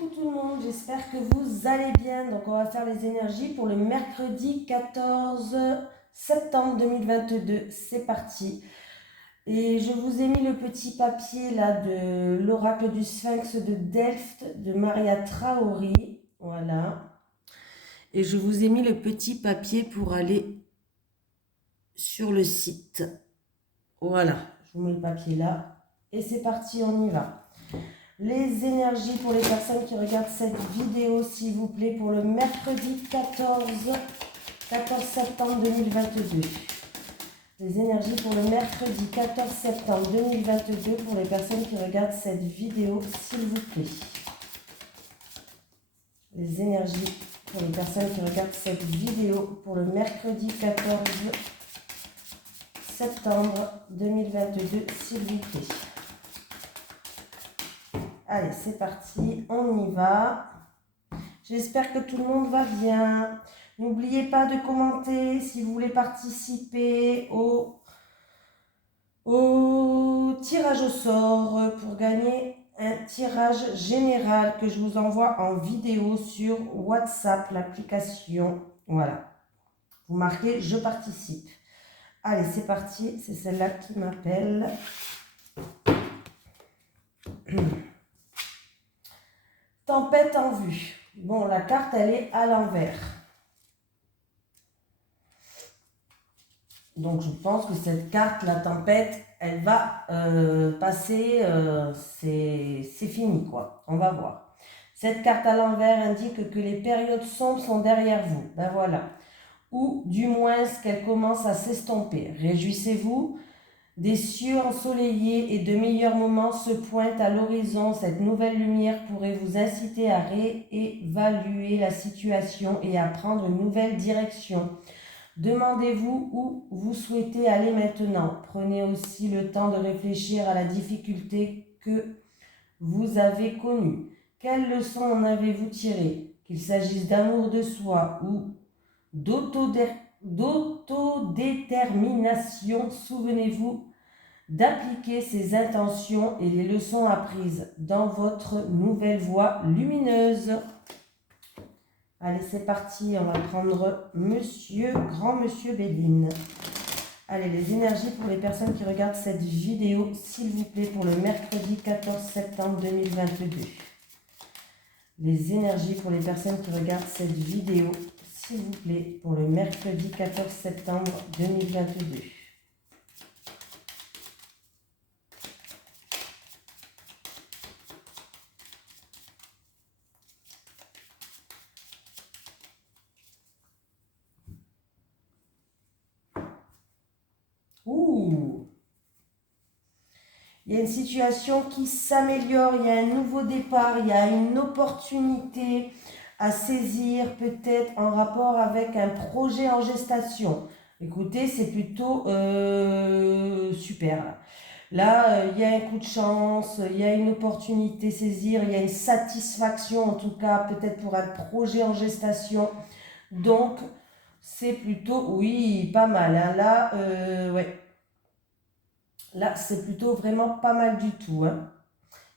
Coucou tout le monde, j'espère que vous allez bien. Donc on va faire les énergies pour le mercredi 14 septembre 2022. C'est parti. Et je vous ai mis le petit papier là de l'oracle du Sphinx de Delft de Maria Traoré. Voilà. Et je vous ai mis le petit papier pour aller sur le site. Voilà, je vous mets le papier là. Et c'est parti, on y va. Les énergies pour les personnes qui regardent cette vidéo, s'il vous plaît, pour le mercredi 14 septembre 2022. Les énergies pour le mercredi 14 septembre 2022 pour les personnes qui regardent cette vidéo, s'il vous plaît. Les énergies pour les personnes qui regardent cette vidéo pour le mercredi 14 septembre 2022, s'il vous plaît. Allez, c'est parti, on y va. J'espère que tout le monde va bien. N'oubliez pas de commenter si vous voulez participer au tirage au sort pour gagner un tirage général que je vous envoie en vidéo sur WhatsApp, l'application. Voilà. Vous marquez « Je participe ». Allez, c'est parti. C'est celle-là qui m'appelle. Tempête en vue. Bon, la carte, elle est à l'envers. Donc, je pense que cette carte, la tempête, elle va passer. C'est fini, quoi. On va voir. Cette carte à l'envers indique que les périodes sombres sont derrière vous. Ben voilà. Ou du moins qu'elles commencent à s'estomper. Réjouissez-vous. Des cieux ensoleillés et de meilleurs moments se pointent à l'horizon. Cette nouvelle lumière pourrait vous inciter à réévaluer la situation et à prendre une nouvelle direction. Demandez-vous où vous souhaitez aller maintenant. Prenez aussi le temps de réfléchir à la difficulté que vous avez connue. Quelles leçons en avez-vous tirées? Qu'il s'agisse d'amour de soi ou d'autodétermination, souvenez-vous d'appliquer ces intentions et les leçons apprises dans votre nouvelle voie lumineuse. Allez, c'est parti, on va prendre grand monsieur Béline. Allez, les énergies pour les personnes qui regardent cette vidéo, s'il vous plaît, pour le mercredi 14 septembre 2022. Les énergies pour les personnes qui regardent cette vidéo, s'il vous plaît, pour le mercredi 14 septembre 2022. Ouh! Il y a une situation qui s'améliore, il y a un nouveau départ, il y a une opportunité à saisir, peut-être en rapport avec un projet en gestation. Écoutez, c'est plutôt super. Là, il y a un coup de chance, il y a une opportunité à saisir, il y a une satisfaction en tout cas, peut-être pour un projet en gestation. Donc, c'est plutôt, oui, pas mal. Hein. Là, ouais. Là, c'est plutôt vraiment pas mal du tout. Hein.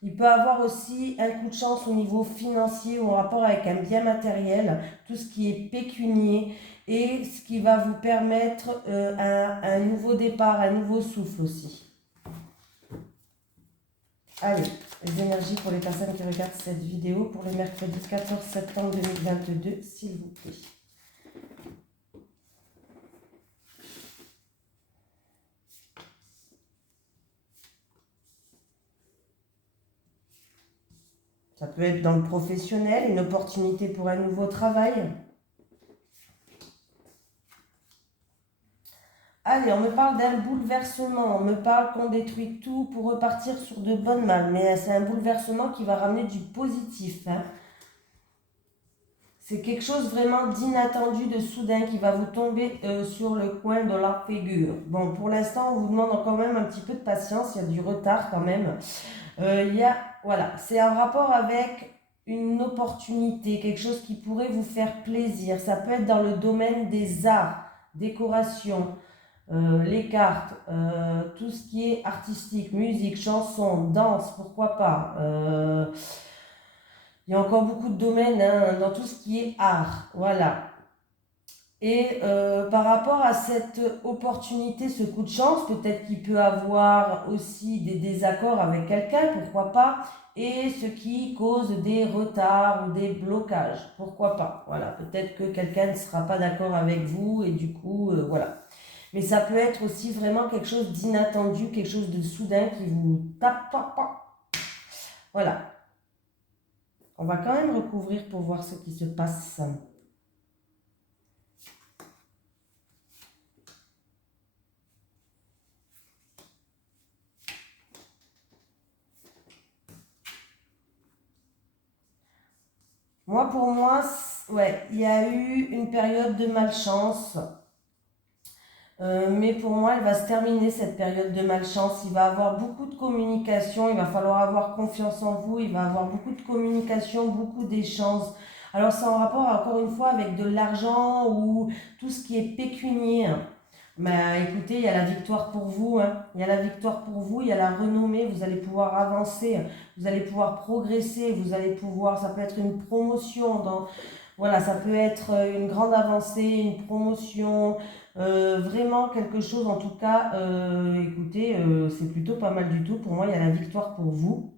Il peut avoir aussi un coup de chance au niveau financier ou en rapport avec un bien matériel, tout ce qui est pécunier et ce qui va vous permettre un nouveau départ, un nouveau souffle aussi. Allez, les énergies pour les personnes qui regardent cette vidéo pour le mercredi 14 septembre 2022, s'il vous plaît. Ça peut être dans le professionnel, une opportunité pour un nouveau travail. Allez, on me parle d'un bouleversement, on me parle qu'on détruit tout pour repartir sur de bonnes malles, mais c'est un bouleversement qui va ramener du positif. Hein. C'est quelque chose vraiment d'inattendu, de soudain qui va vous tomber sur le coin de la figure. Bon, pour l'instant, on vous demande quand même un petit peu de patience, il y a du retard quand même. Voilà, c'est un rapport avec une opportunité, quelque chose qui pourrait vous faire plaisir. Ça peut être dans le domaine des arts, décoration, les cartes, tout ce qui est artistique, musique, chanson, danse, pourquoi pas. Il y a encore beaucoup de domaines hein, dans tout ce qui est art. Voilà. Et par rapport à cette opportunité, ce coup de chance, peut-être qu'il peut avoir aussi des désaccords avec quelqu'un, pourquoi pas, et ce qui cause des retards ou des blocages, pourquoi pas. Voilà, peut-être que quelqu'un ne sera pas d'accord avec vous et du coup, voilà. Mais ça peut être aussi vraiment quelque chose d'inattendu, quelque chose de soudain qui vous tape, tape, tape. Voilà. On va quand même recouvrir pour voir ce qui se passe. Moi, pour moi, ouais, il y a eu une période de malchance. Mais pour moi, elle va se terminer cette période de malchance. Il va y avoir beaucoup de communication, il va falloir avoir confiance en vous, il va y avoir beaucoup de communication, beaucoup d'échanges. Alors c'est en rapport encore une fois avec de l'argent ou tout ce qui est pécunier. Mais écoutez, il y a la victoire pour vous, hein. Il y a la victoire pour vous, il y a la renommée, vous allez pouvoir avancer, vous allez pouvoir progresser, vous allez pouvoir, ça peut être une promotion dans, voilà, ça peut être une grande avancée, une promotion, vraiment quelque chose en tout cas, écoutez, c'est plutôt pas mal du tout. Pour moi, il y a la victoire pour vous.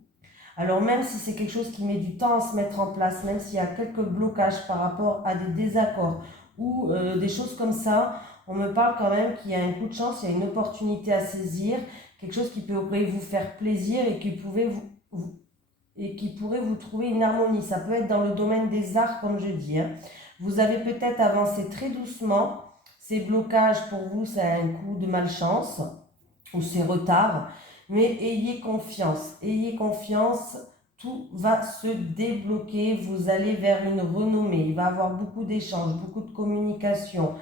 Alors même si c'est quelque chose qui met du temps à se mettre en place, même s'il y a quelques blocages par rapport à des désaccords ou des choses comme ça, on me parle quand même qu'il y a un coup de chance, il y a une opportunité à saisir, quelque chose qui pourrait vous faire plaisir et qui pouvait et qui pourrait vous trouver une harmonie. Ça peut être dans le domaine des arts, comme je dis, hein. Vous avez peut-être avancé très doucement. Ces blocages, pour vous, c'est un coup de malchance ou ces retards. Mais ayez confiance, tout va se débloquer. Vous allez vers une renommée. Il va y avoir beaucoup d'échanges, beaucoup de communication.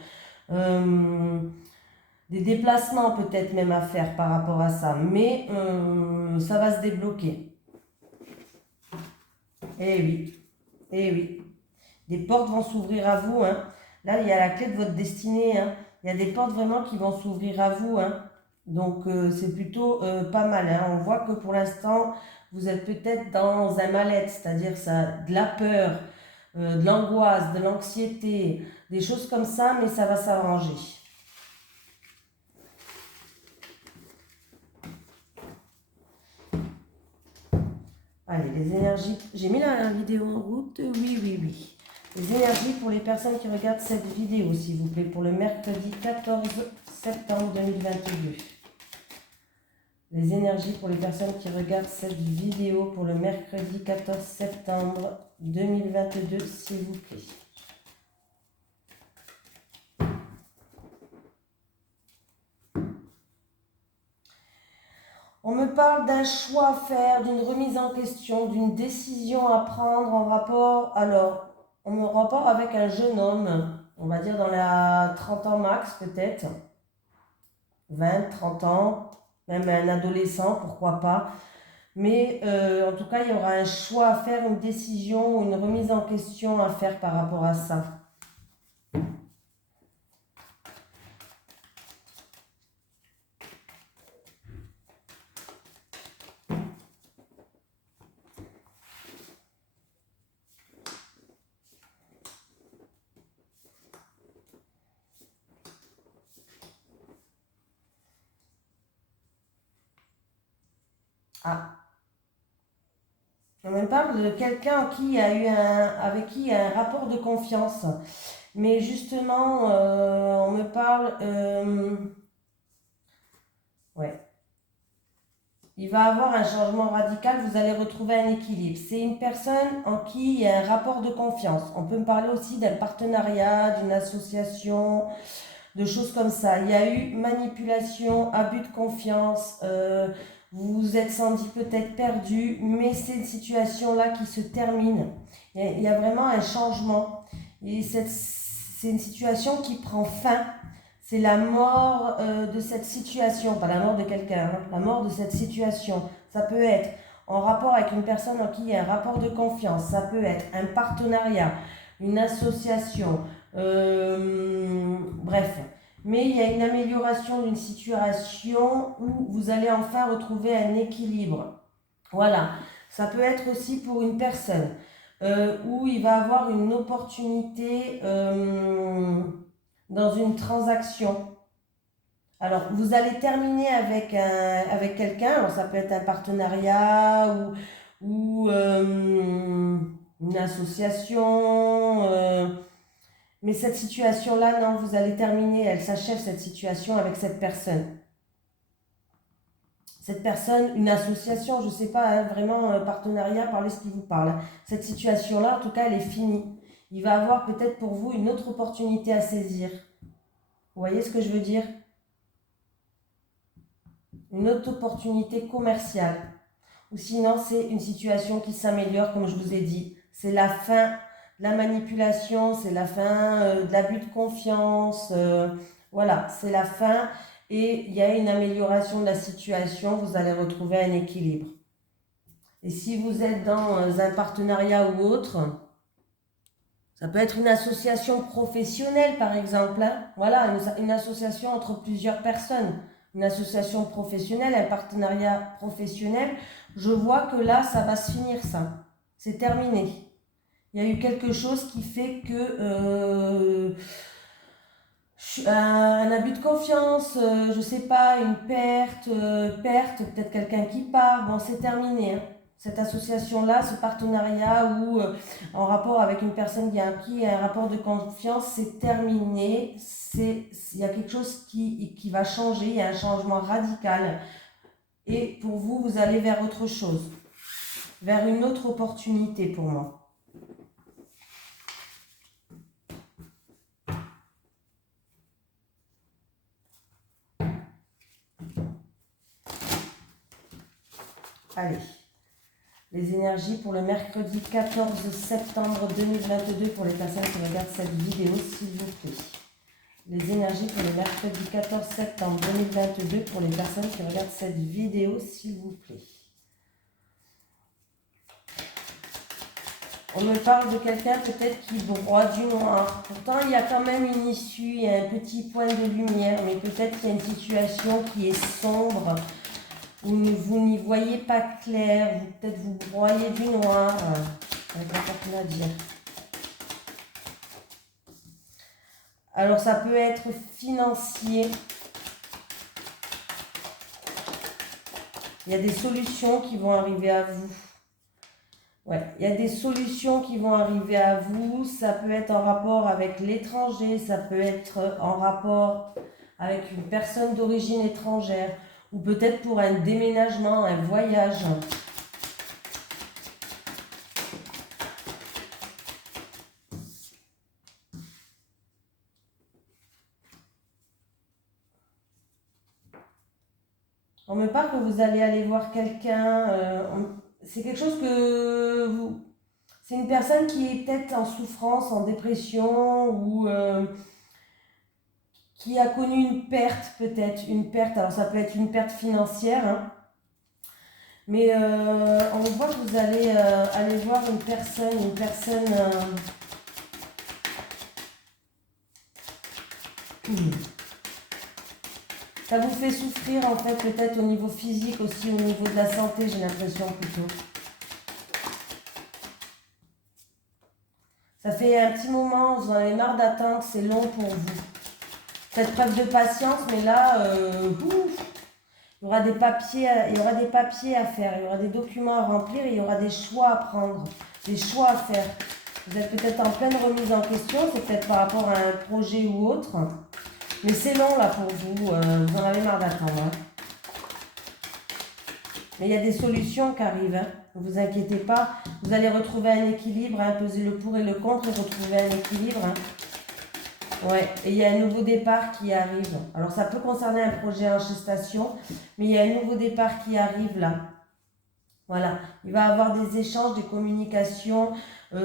Des déplacements peut-être même à faire par rapport à ça. Mais ça va se débloquer. Eh oui, eh oui. Des portes vont s'ouvrir à vous, hein. Là, il y a la clé de votre destinée, hein. Il y a des portes vraiment qui vont s'ouvrir à vous, hein. Donc, c'est plutôt pas mal, hein. On voit que pour l'instant, vous êtes peut-être dans un mal-être, c'est-à-dire ça, de la peur, de l'angoisse, de l'anxiété, des choses comme ça, mais ça va s'arranger. Allez, les énergies. J'ai mis la vidéo en route. Oui, oui, oui. Les énergies pour les personnes qui regardent cette vidéo, s'il vous plaît, pour le mercredi 14 septembre 2022. Les énergies pour les personnes qui regardent cette vidéo pour le mercredi 14 septembre 2022, s'il vous plaît. On me parle d'un choix à faire, d'une remise en question, d'une décision à prendre en rapport, alors, on me rapporte avec un jeune homme, on va dire dans la 30 ans max peut-être, 20, 30 ans, même un adolescent, pourquoi pas. Mais en tout cas, il y aura un choix à faire, une décision, une remise en question à faire par rapport à ça. Ah, on me parle de quelqu'un qui a eu avec qui il y a un rapport de confiance. Mais justement, on me parle, ouais, il va avoir un changement radical, vous allez retrouver un équilibre. C'est une personne en qui il y a un rapport de confiance. On peut me parler aussi d'un partenariat, d'une association, de choses comme ça. Il y a eu manipulation, abus de confiance, vous vous êtes senti peut-être perdu, mais c'est une situation-là qui se termine. Il y a vraiment un changement. Et c'est une situation qui prend fin. C'est la mort de cette situation, pas la mort de quelqu'un, hein, la mort de cette situation. Ça peut être en rapport avec une personne en qui il y a un rapport de confiance, ça peut être un partenariat, une association, bref. Mais il y a une amélioration d'une situation où vous allez enfin retrouver un équilibre. Voilà, ça peut être aussi pour une personne. où il va avoir une opportunité dans une transaction. Alors, vous allez terminer avec quelqu'un, alors ça peut être un partenariat ou une association, mais cette situation-là, non, vous allez terminer, elle s'achève cette situation avec cette personne. Cette personne, une association, je ne sais pas, hein, vraiment partenariat, parlez ce qui vous parle. Cette situation-là, en tout cas, elle est finie. Il va avoir peut-être pour vous une autre opportunité à saisir. Vous voyez ce que je veux dire? Une autre opportunité commerciale. Ou sinon, c'est une situation qui s'améliore, comme je vous ai dit. C'est la fin de la manipulation, c'est la fin de l'abus de confiance. Voilà, c'est la fin. Et il y a une amélioration de la situation, vous allez retrouver un équilibre. Et si vous êtes dans un partenariat ou autre, ça peut être une association professionnelle par exemple, hein. Voilà, une association entre plusieurs personnes, une association professionnelle, un partenariat professionnel. Je vois que là, ça va se finir ça, c'est terminé. Il y a eu quelque chose qui fait que un abus de confiance, je sais pas, une perte, peut-être quelqu'un qui part, bon c'est terminé, hein. Cette association-là, ce partenariat ou en rapport avec une personne qui a un rapport de confiance, c'est terminé, il y a quelque chose qui va changer, il y a un changement radical et pour vous, vous allez vers autre chose, vers une autre opportunité pour moi. Allez, les énergies pour le mercredi 14 septembre 2022 pour les personnes qui regardent cette vidéo, s'il vous plaît. Les énergies pour le mercredi 14 septembre 2022 pour les personnes qui regardent cette vidéo, s'il vous plaît. On me parle de quelqu'un peut-être qui broie du noir. Pourtant, il y a quand même une issue, il y a un petit point de lumière, mais peut-être qu'il y a une situation qui est sombre, où vous n'y voyez pas clair, peut-être vous broyez du noir, avec la personne à dire. Alors, ça peut être financier. Il y a des solutions qui vont arriver à vous. Ouais, il y a des solutions qui vont arriver à vous. Ça peut être en rapport avec l'étranger, ça peut être en rapport avec une personne d'origine étrangère, ou peut-être pour un déménagement, un voyage. On me parle que vous allez aller voir quelqu'un. C'est quelque chose que vous... C'est une personne qui est peut-être en souffrance, en dépression, ou qui a connu une perte peut-être. Une perte, alors ça peut être une perte financière, hein. Mais on voit que vous allez aller voir une personne ça vous fait souffrir en fait, peut-être au niveau physique aussi, au niveau de la santé, j'ai l'impression plutôt. Ça fait un petit moment, vous en avez marre d'attendre, c'est long pour vous. Faites preuve de patience, mais là, il y aura des papiers, il y aura des papiers à faire, il y aura des documents à remplir, et il y aura des choix à prendre, des choix à faire. Vous êtes peut-être en pleine remise en question, c'est peut-être par rapport à un projet ou autre. Mais c'est long là pour vous, vous en avez marre d'attendre, hein. Mais il y a des solutions qui arrivent, hein. Ne vous inquiétez pas, vous allez retrouver un équilibre, hein, peser le pour et le contre et retrouver un équilibre, hein. Ouais, et il y a un nouveau départ qui arrive. Alors ça peut concerner un projet en gestation, mais il y a un nouveau départ qui arrive là. Voilà, il va y avoir des échanges, des communications,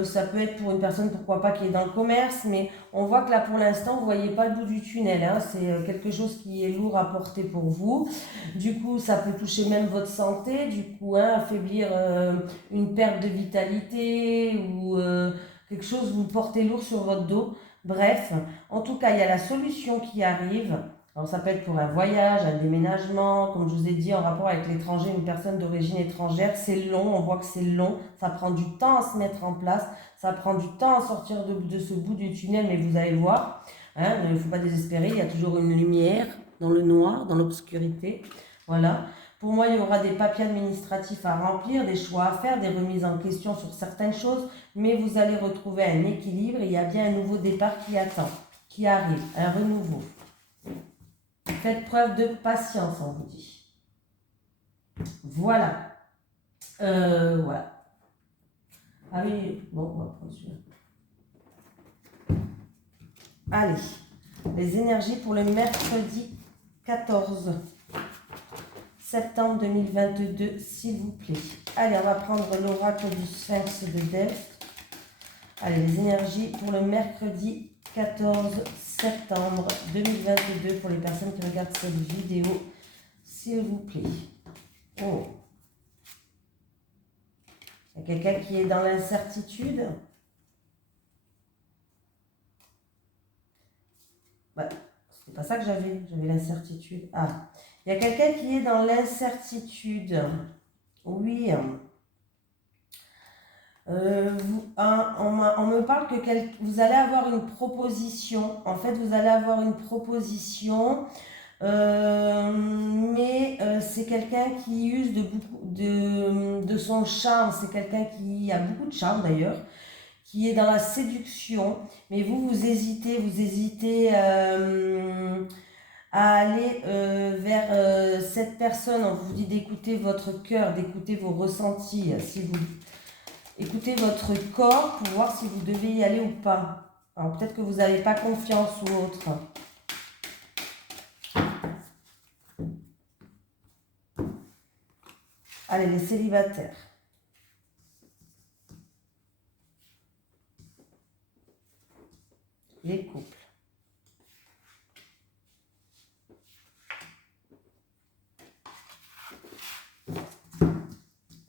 ça peut être pour une personne, pourquoi pas, qui est dans le commerce, mais on voit que là, pour l'instant, vous ne voyez pas le bout du tunnel, hein. C'est quelque chose qui est lourd à porter pour vous. Du coup, ça peut toucher même votre santé, du coup, hein, affaiblir une perte de vitalité ou quelque chose, vous portez lourd sur votre dos. Bref, en tout cas, il y a la solution qui arrive. Alors ça peut être pour un voyage, un déménagement, comme je vous ai dit, en rapport avec l'étranger, une personne d'origine étrangère. C'est long, on voit que c'est long, ça prend du temps à se mettre en place, ça prend du temps à sortir de ce bout du tunnel, mais vous allez voir, hein, il ne faut pas désespérer, il y a toujours une lumière dans le noir, dans l'obscurité. Voilà. Pour moi, il y aura des papiers administratifs à remplir, des choix à faire, des remises en question sur certaines choses, mais vous allez retrouver un équilibre et il y a bien un nouveau départ qui attend, qui arrive, un renouveau. Faites preuve de patience, on vous dit. Voilà. Voilà. Ah oui, bon, on va prendre celui-là. Allez, les énergies pour le mercredi 14 septembre 2022, s'il vous plaît. Allez, on va prendre l'oracle du Sphinx de Delphes. Allez, les énergies pour le mercredi 14 septembre 2022 pour les personnes qui regardent cette vidéo, s'il vous plaît. Oh. Il y a quelqu'un qui est dans l'incertitude. Ouais, c'est pas ça que j'avais l'incertitude. Ah, il y a quelqu'un qui est dans l'incertitude. Oui. On me parle que vous allez avoir une proposition. En fait, vous allez avoir une proposition, mais c'est quelqu'un qui use de son charme. C'est quelqu'un qui a beaucoup de charme d'ailleurs, qui est dans la séduction. Mais vous hésitez à aller vers cette personne. On vous dit d'écouter votre cœur, d'écouter vos ressentis. Si vous écoutez votre corps pour voir si vous devez y aller ou pas. Alors peut-être que vous n'avez pas confiance ou autre. Allez, les célibataires. Les couples.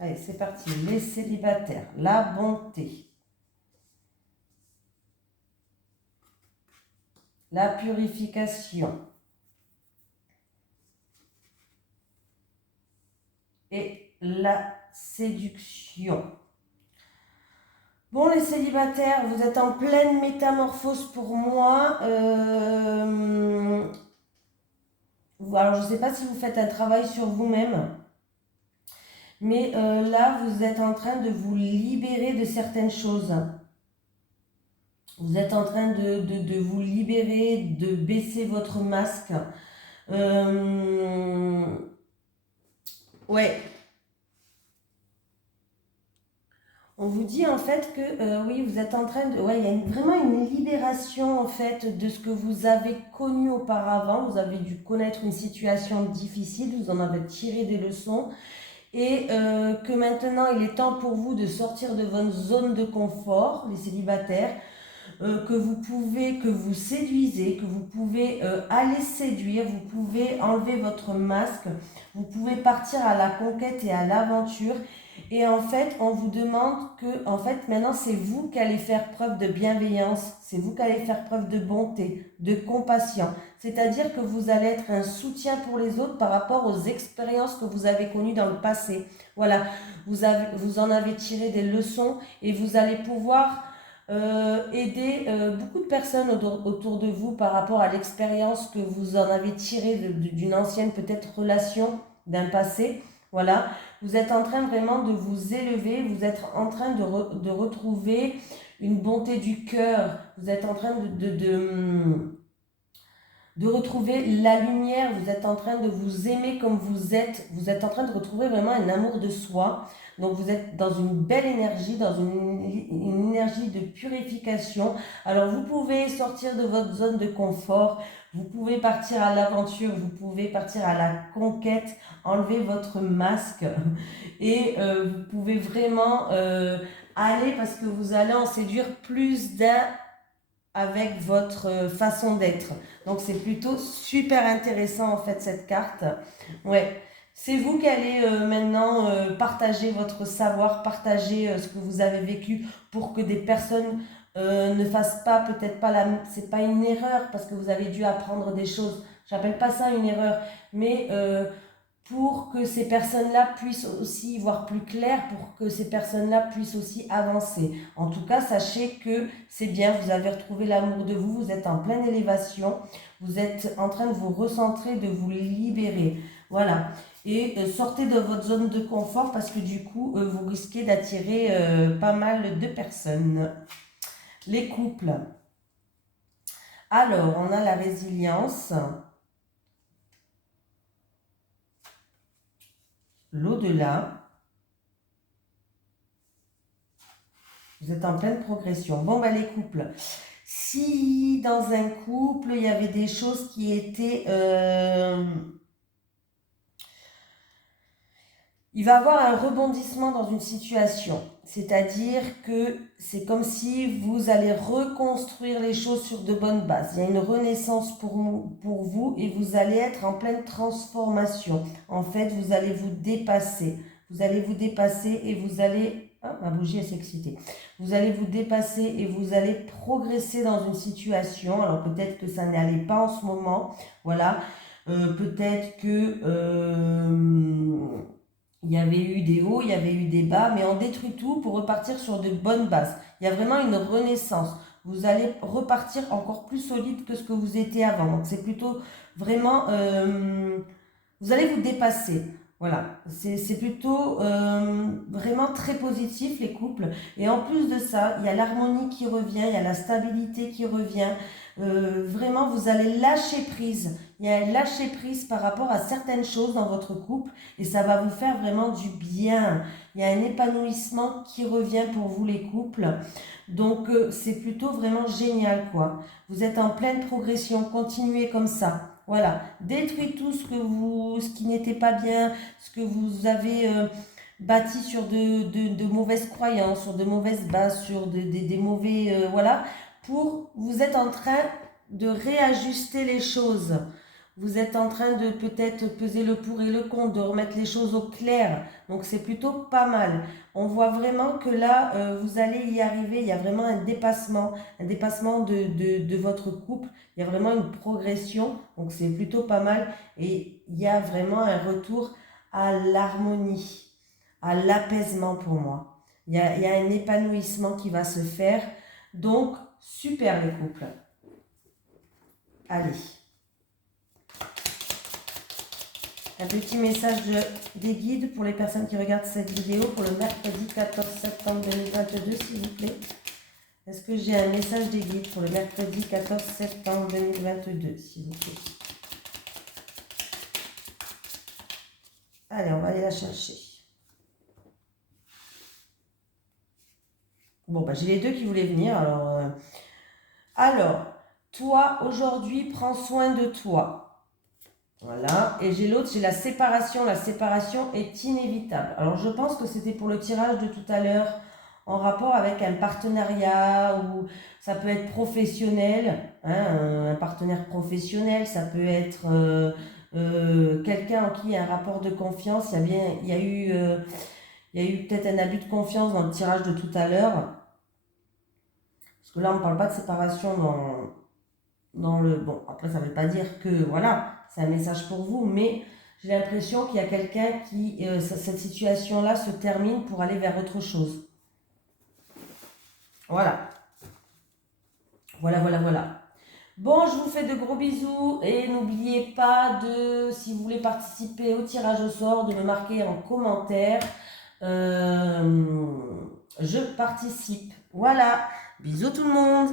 Allez, c'est parti. Les célibataires. La bonté. La purification. Et la séduction. Bon, les célibataires, vous êtes en pleine métamorphose pour moi. Alors, je ne sais pas si vous faites un travail sur vous-même. Mais là, vous êtes en train de vous libérer de certaines choses. Vous êtes en train de vous libérer, de baisser votre masque. Ouais. On vous dit en fait que oui, vous êtes en train de... Ouais, il y a vraiment une libération en fait de ce que vous avez connu auparavant. Vous avez dû connaître une situation difficile, vous en avez tiré des leçons. Et que maintenant il est temps pour vous de sortir de votre zone de confort, les célibataires, que vous séduisez, que vous pouvez aller séduire, vous pouvez enlever votre masque, vous pouvez partir à la conquête et à l'aventure. Et en fait, on vous demande que, en fait, maintenant c'est vous qui allez faire preuve de bienveillance, c'est vous qui allez faire preuve de bonté, de compassion. C'est-à-dire que vous allez être un soutien pour les autres par rapport aux expériences que vous avez connues dans le passé. Voilà, vous en avez tiré des leçons et vous allez pouvoir aider beaucoup de personnes autour de vous par rapport à l'expérience que vous en avez tirée d'une ancienne peut-être relation d'un passé. Voilà, vous êtes en train vraiment de vous élever, vous êtes en train de retrouver une bonté du cœur, vous êtes en train de retrouver la lumière, vous êtes en train de vous aimer comme vous êtes en train de retrouver vraiment un amour de soi. Donc vous êtes dans une belle énergie, dans une énergie de purification. Alors vous pouvez sortir de votre zone de confort, vous pouvez partir à l'aventure, vous pouvez partir à la conquête, enlever votre masque et vous pouvez vraiment aller parce que vous allez en séduire plus d'un avec votre façon d'être. Donc c'est plutôt super intéressant en fait cette carte. Ouais. C'est vous qui allez maintenant partager votre savoir, partager ce que vous avez vécu pour que des personnes ne fassent pas, peut-être pas c'est pas une erreur parce que vous avez dû apprendre des choses. j'appelle pas ça une erreur, mais pour que ces personnes-là puissent aussi y voir plus clair, pour que ces personnes-là puissent aussi avancer. En tout cas, sachez que c'est bien, vous avez retrouvé l'amour de vous, vous êtes en pleine élévation, vous êtes en train de vous recentrer, de vous libérer. Voilà. Et sortez de votre zone de confort parce que du coup, vous risquez d'attirer pas mal de personnes. Les couples. Alors, on a la résilience, l'au-delà. Vous êtes en pleine progression. Bon, bah les couples. Si dans un couple, il y avait des choses qui étaient... il va y avoir un rebondissement dans une situation. C'est-à-dire que c'est comme si vous allez reconstruire les choses sur de bonnes bases. Il y a une renaissance pour vous et vous allez être en pleine transformation. En fait, vous allez vous dépasser. Vous allez vous dépasser et vous allez... Ah, ma bougie, elle s'est excitée. Vous allez vous dépasser et vous allez progresser dans une situation. Alors peut-être que ça n'allait pas en ce moment. Voilà. Peut-être que... il y avait eu des hauts, il y avait eu des bas, mais on détruit tout pour repartir sur de bonnes bases. Il y a vraiment une renaissance. Vous allez repartir encore plus solide que ce que vous étiez avant. Donc c'est plutôt vraiment... vous allez vous dépasser. Voilà, c'est plutôt vraiment très positif les couples. Et en plus de ça, il y a l'harmonie qui revient, il y a la stabilité qui revient. Vraiment, vous allez lâcher prise. Il y a un lâcher prise par rapport à certaines choses dans votre couple et ça va vous faire vraiment du bien. Il y a un épanouissement qui revient pour vous les couples. Donc, c'est plutôt vraiment génial, quoi. Vous êtes en pleine progression. Continuez comme ça. Voilà, détruisez tout ce qui n'était pas bien, ce que vous avez bâti sur de mauvaises croyances, sur de mauvaises bases, sur des mauvais... voilà, vous êtes en train de réajuster les choses. Vous êtes en train de peut-être peser le pour et le contre, de remettre les choses au clair. Donc c'est plutôt pas mal. On voit vraiment que là, vous allez y arriver. Il y a vraiment un dépassement de votre couple. Il y a vraiment une progression. Donc c'est plutôt pas mal. Et il y a vraiment un retour à l'harmonie, à l'apaisement pour moi. Il y a un épanouissement qui va se faire. Donc, super les couples. Allez. Un petit message des guides pour les personnes qui regardent cette vidéo pour le mercredi 14 septembre 2022, s'il vous plaît. Est-ce que j'ai un message des guides pour le mercredi 14 septembre 2022, s'il vous plaît? Allez, on va aller la chercher. Bon, bah, j'ai les deux qui voulaient venir. Alors, toi, aujourd'hui, prends soin de toi. Voilà, et j'ai l'autre, j'ai la séparation. La séparation est inévitable. Alors, je pense que c'était pour le tirage de tout à l'heure, en rapport avec un partenariat, ou ça peut être professionnel, hein, un partenaire professionnel, ça peut être quelqu'un en qui il y a un rapport de confiance. Il y a eu peut-être un abus de confiance dans le tirage de tout à l'heure. Parce que là, on ne parle pas de séparation dans le... Bon, après, ça ne veut pas dire que, voilà, c'est un message pour vous, mais j'ai l'impression qu'il y a quelqu'un qui... cette situation-là se termine pour aller vers autre chose. Voilà. Voilà. Bon, je vous fais de gros bisous et n'oubliez pas de, si vous voulez participer au tirage au sort, de me marquer en commentaire. Je participe. Voilà. Bisous tout le monde.